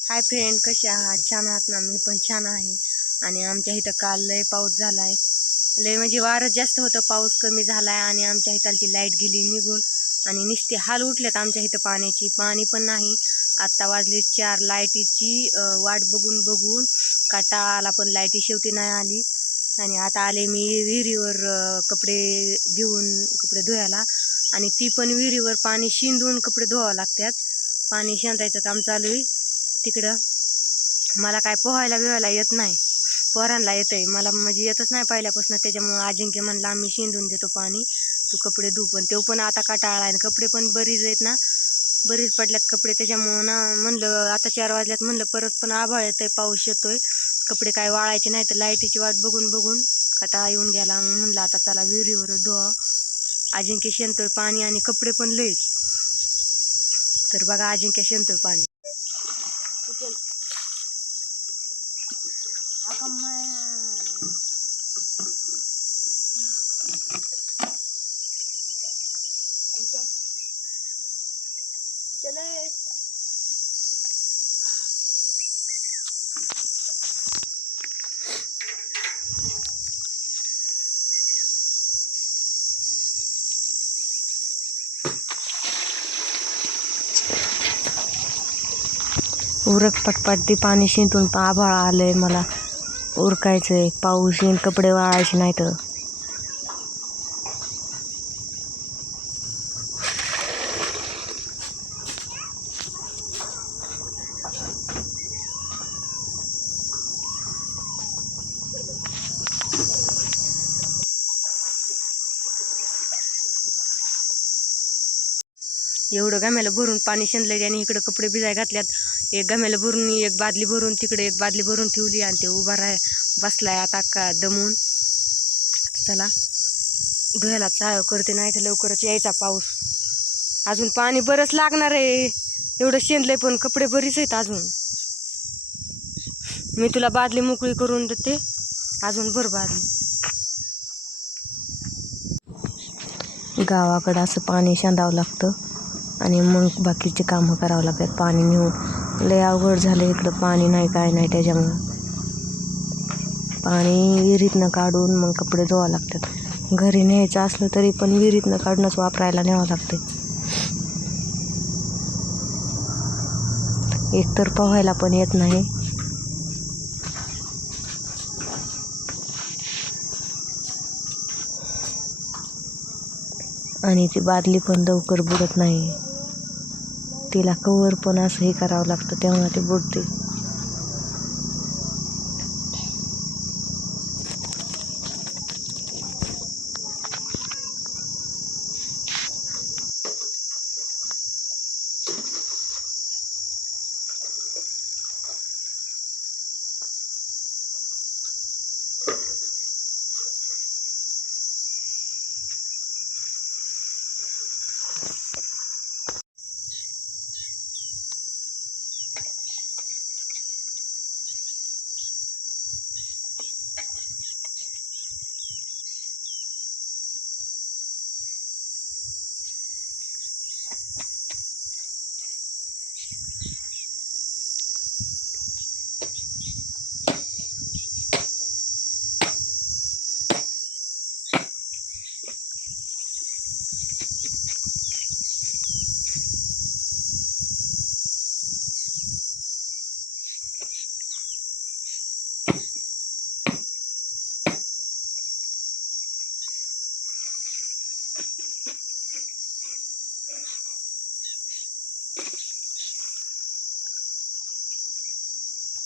Hi friend कसे आहात? छान आहात ना? मी पण छान आहे. आणि आमच्या इथं काल लय पाऊस झाला आहे लय म्हणजे वारं जास्त होतं पाऊस कमी झाला आहे आणि आमच्या इथालची लाइट गेली निघून. आणि नुसते हाल उठलेत आमच्या इथं पाण्याची. पाणी पण नाही. आत्ता वाजली चार. लाईटीची वाट बघून बघून काटा आला पण लाईटी शेवटी नाही आली. आणि आता आले मी विहिरीवर कपडे घेऊन कपडे धुवायला. आणि ती पण विहिरीवर पाणी शिंदून कपडे धुवावं लागतात. पाणी शेंदायचं काम चालू आहे. तिकडं. मला काय पोहायला बिवायला येत नाही. पोहरांना येतं आहे मला म्हणजे येतच नाही पहिल्यापासून. त्याच्यामुळं अजिंक्य म्हणलं आम्ही शिंदून देतो पाणी. तू कपडे धु पण. तो पण आता काटाळा आहे. कपडे पण बरीच आहेत ना. बरीच पडल्यात कपडे. त्याच्यामुळं ना म्हणलं आता चार वाजल्यात म्हणलं परत पण आभाळ येतंय. पाऊस येतोय. कपडे काय वाळायचे नाही तर लाईटीची वाट बघून बघून. काटाळा येऊन गेला. मग म्हणलं आता चला विहिरीवरच धुवा. अजिंक्य शेणतोय पाणी आणि कपडे पण लईच तर बघा अजिंक्य शेणतोय पाणी चले उरक पटपट ते पाणी शिंतून आभाळ आलंय मला. उरकायचंय पाऊस येईन कपडे वाळायचे नाही तर एवढं गम्याला भरून पाणी शिंदलं आणि इकडं कपडे भिजाय घातल्यात. एक गम्याला भरून एक बादली भरून तिकडे एक बादली भरून ठेवली आणि ते उभा राह बसलाय आता का दमून. चला धुयाला चाळ करते नाही तर लवकरच यायचा पाऊस. अजून पाणी बरंच लागणार आहे. एवढं शेंदलंय पण कपडे बरीच आहेत अजून. मी तुला बादली मोकळी करून देते. अजून भर बादली. गावाकडं असं पाणी शेंदावं लागतं. आणि मग बाकीचे कामं करावं लागतात. पाणी नेऊन. लय अवघड झालं इकडं. पाणी नाही काय नाही त्याच्यामुळं. पाणी विहिरीतनं काढून मग कपडे धुवावं लागतात. घरी न्यायचं असलं तरी पण विहिरीतनं काढूनच वापरायला न्यावं लागते एकतर पोहायला पण येत नाही. आणि ती बादली पण लवकर बुडत नाही. तिला कवर पण असं हे करावं लागतं. तेव्हा ते बुडते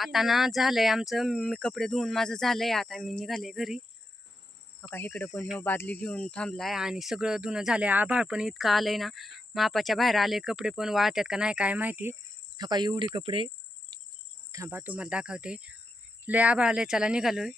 आता ना झालंय आमचं मी कपडे धुवून माझं झालंय आता मी निघाले घरी. हो बघा इकडं पण हे बादली घेऊन थांबलाय आणि सगळं धुणं झालंय. आभाळ पण इतकं आलंय ना मापाच्या बाहेर आले कपडे पण वाळतात का नाही काय माहिती. हा का एवढी कपडे. थांबा तुम्हाला दाखवते. लय आभाळ आले चला निघालोय.